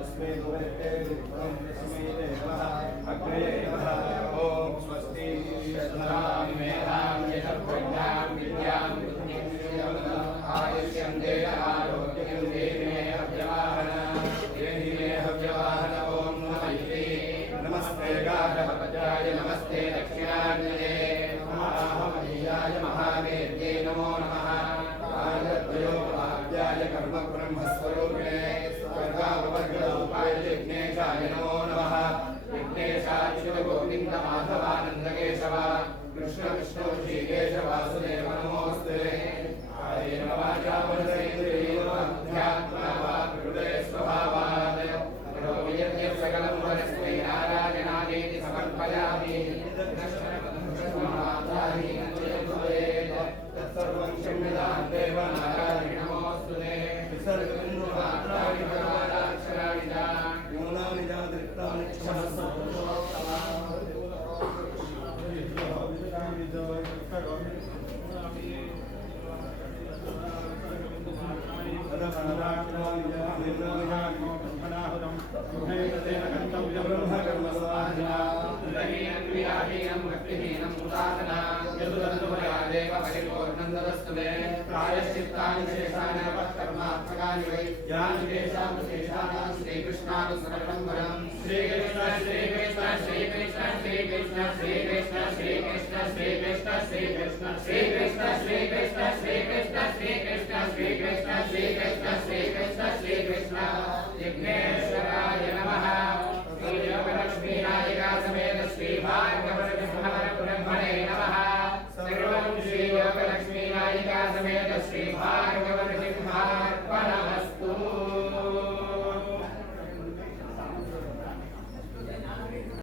तस्मै गुरुवे तस्मै देवः अग्रे नमः ॐ स्वस्ति श्रद्धां मेधां यशप्रज्ञां विद्यां बुद्धिं आयुष्यं देह आरोग्यं देहि मे हव्यवाहन देहि मे हव्यवाहन ॐ नमः नमस्ते गाढभद्राय नमस्ते दक्षिणाग्नये महामहीयाय महावेद्ये नमो नमः कालत्रयोपाध्याय कर्मब्रह्मस्वरूपिणे स्वर्गापवर्गरूपाय विघ्नेशाय नमो नमः विघ्नेशाय शिवगोविन्द माधवानन्दकेशव कृष्ण विष्णु श्रीकेश वासुदेव नमोऽस्तुते कायेन वाचा मनसेन्द्रियेणाध्यात्मना वा प्रकृते स्वभावात् करोमि यद्यत् सकलं परस्मै नारायणादेति समर्पयामि तत्सर्वं क्षम्यतां देव नारायण नमोऽस्तुते विसर्गबिन्दुमात्राणि भगवदाक्षराणि च न्यूनानि जातिरिक्तानि क्षमस्व क्रियाहीनं भक्तिहीनं उदासना यदुदन्तुभयादेव परिपूर्णन्दस्तुते प्रायश्चित्तानि शेषानि कर्मात्मकानि वै यानि तेषां शेषाणां श्रीकृष्णानुस्मरणं वरं श्रीकृष्ण श्रीकृष्ण श्रीकृष्ण श्रीकृष्ण श्रीकृष्ण श्रीकृष्ण श्रीकृष्ण श्रीकृष्ण श्रीकृष्ण श्रीकृष्ण श्रीकृष्ण श्रीकृष्ण श्रीकृष्ण श्रीकृष्ण श्रीकृष्ण श्रीकृष्ण विघ्नेश्वराय नमः श्रीयोगलक्ष्मी नायिका समेत श्रीभार्गवब्रह्मणे नमः सर्वं श्रीयोगलक्ष्मी नायिका समेत श्रीभार्गवब्रह्मार्पणमस्तु।